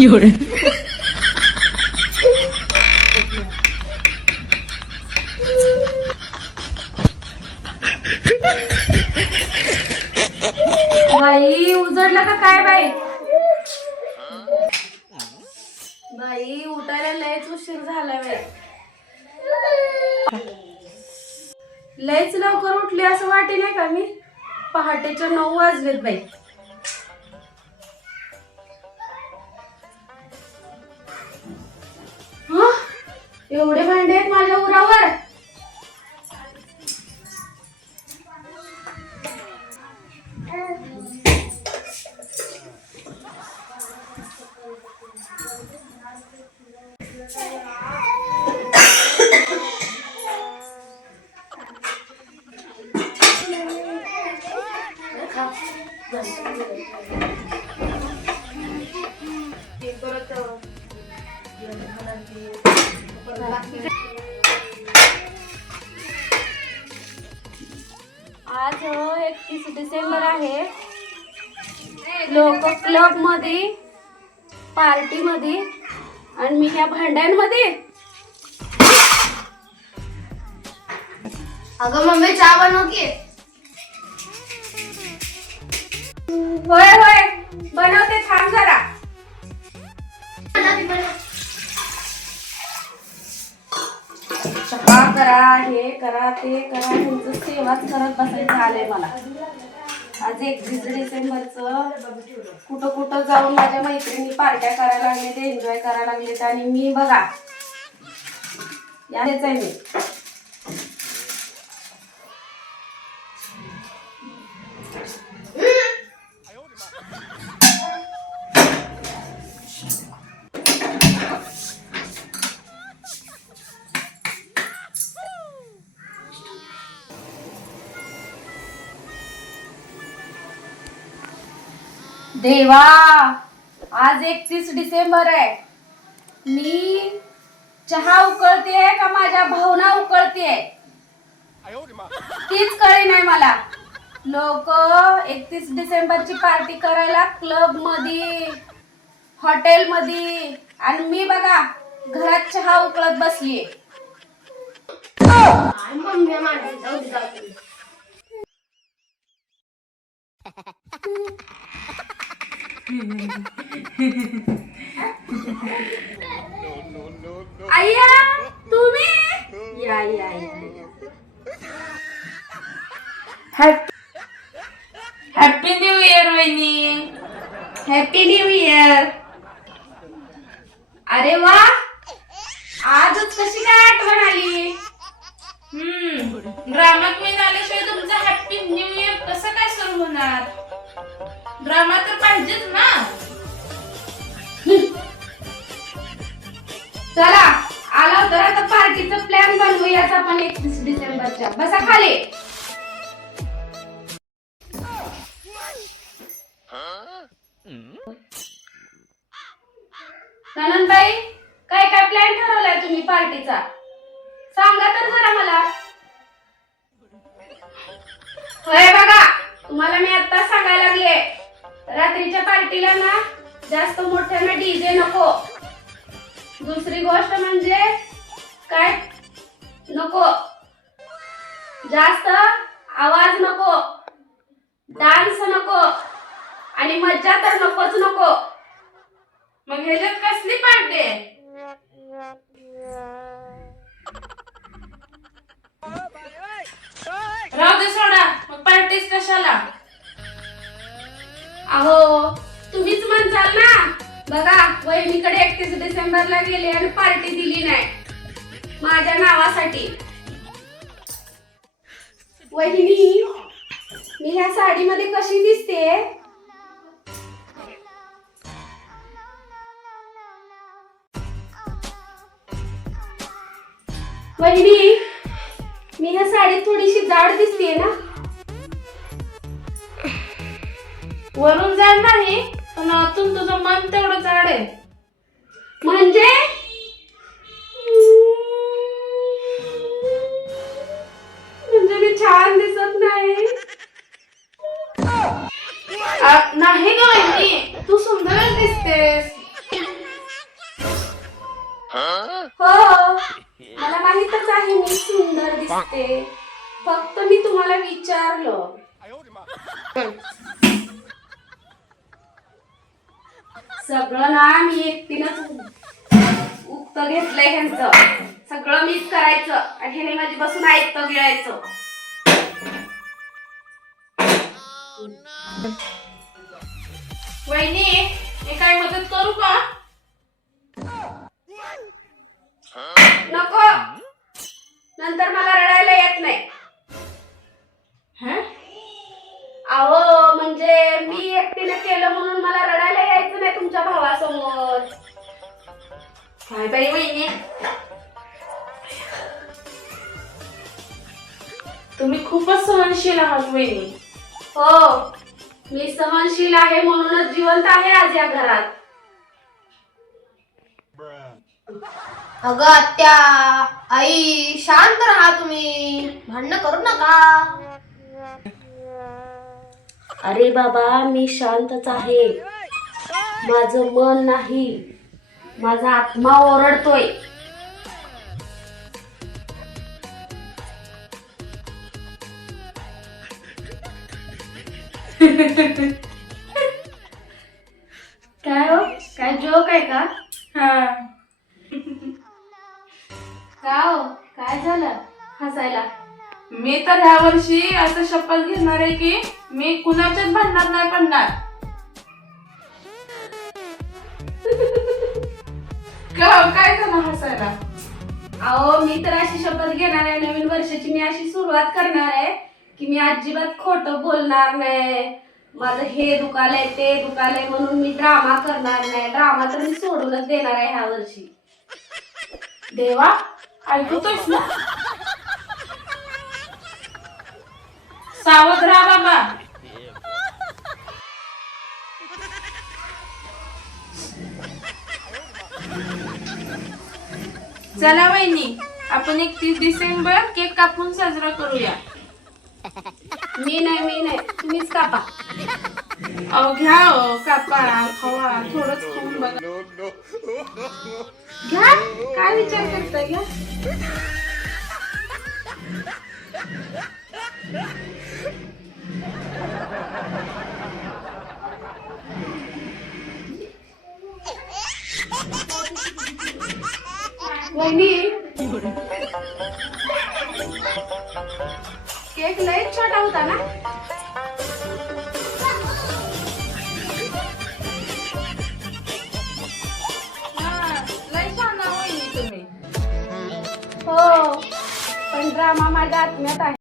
有人。बाई उजडलं का काय बाई? बाई उठायला लयच उशीर झाला बाई. लयच लवकर उठली असं वाटे नाही का मी? पहाटेच्या नऊ वाजलेत बाई. एवढे भांडे आहेत माझ्या उरावर. आज एकतीस डिसेंबर आहे. लोक क्लबमध्ये पार्टी मध्ये आणि मी ह्या भांड्यांमध्ये अगं मम्मी चहा बनवतीये होय होय. बनवते थांब जरा चहा करा हे करा ते करा. तुमचं सेवाच करत बसायचं आलंय मला. आज एकवीस डिसेंबरचं कुठं कुठं जाऊन माझ्या मैत्रिणी पार्ट्या करायला लागले ते एन्जॉय करायला लागलेत. आणि मी बघा याच आहे मी. देवा आज एकतीस डिसेंबर आहे. मी चहा उकळते का माझ्या भावना उकळते तीच कळे नाही मला. लोक एकतीस डिसेंबरची पार्टी करायला क्लबमध्ये हॉटेल मध्ये आणि मी बघा घरात चहा उकळत बसलीये. आया तुम्ही? या या या. हॅपी न्यू इयर वहिनी. हॅपी न्यू इयर तर आता पार्टीचा प्लॅन बनवूयाच आपण एकवीस डिसेंबरच्या. बसा खाली. ननंदबाई काय काय प्लॅन ठरवलाय तुम्ही पार्टीचा सांगा तर जरा मला. होय बघा तुम्हाला मी आता सांगायला लागले. रात्रीच्या पार्टीला ना जास्त मोठ्याने डीजे नको. दुसरी गोष्ट म्हणजे जास्त आवाज नको डान्स नको आणि मज्जा तर नकोच नको. मग ह्याच्यात कसली पार्टी राहू दे सोडा मग पार्टीच कशाला? अहो तुम्हीच म्हणताल ना. बघा वहिनीकडे एकतीस डिसेंबरला गेले आणि पार्टी दिली नाही. माझ्या नावासाठी. वहिनी मी ह्या साडीमध्ये कशी दिसते? वहिनी मी ह्या साडीत थोडीशी जाड दिसते ना? वरून जाड नाही पण आतून तुझं मन तेवढं जाड आहे. म्हणजे? म्हणजे दिसते. फक्त मी तुम्हाला विचारलं. सगळं ना मी एकटीनच उक्त घेतलंय ह्यांचं. सगळं मीच करायचं. आणि ह्याने माझी बसून ऐकतं गिळायचं. वहिनी मी काय मदत करू का? नको. नंतर मला रडायला येत नाही. अहो म्हणजे मी एकटीने केलं म्हणून मला रडायला यायचं नाही तुमच्या भावासमोर. काय बाई वहिनी? तुम्ही खूपच सहनशील आहात वहिनी. हो मी सहनशील आहे म्हणूनच जिवंत आहे आज या घरात. अगं आत्या आई शांत राहा तुम्ही. भांडणं करू नका. अरे बाबा मी शांतच आहे. माझं मन नाही. माझा आत्मा ओरडतोय. काय हो? काय जोक आहे का? हा. का हो काय झालं? हसायला. मी तर ह्या वर्षी असं शपथ घेणार आहे की मी कुणाच्याच भांडणार नाही पडणार. का- काय झालं हसायला? अहो मी तर अशी शपथ घेणार आहे. नवीन वर्षाची मी अशी सुरुवात करणार आहे की मी अजिबात खोटं बोलणार नाही. माझं हे दुखालय ते दुखालय म्हणून मी ड्रामा करणार नाही. ड्रामा तर मी सोडूनच देणार आहे ह्या वर्षी. देवा ऐकतोयस ना. सावध राहा बाबा. चला वहिनी आपण एकतीस डिसेंबर केक कापून साजरा करूया. मी नाही मी नाही तुम्हीच कापा. अहो घ्या कापा खावा थोडंच खाऊन बघा. घ्या. काय विचार करताय? घ्या. केक लय छोटा होता ना? छान आहे वहिनी तुम्ही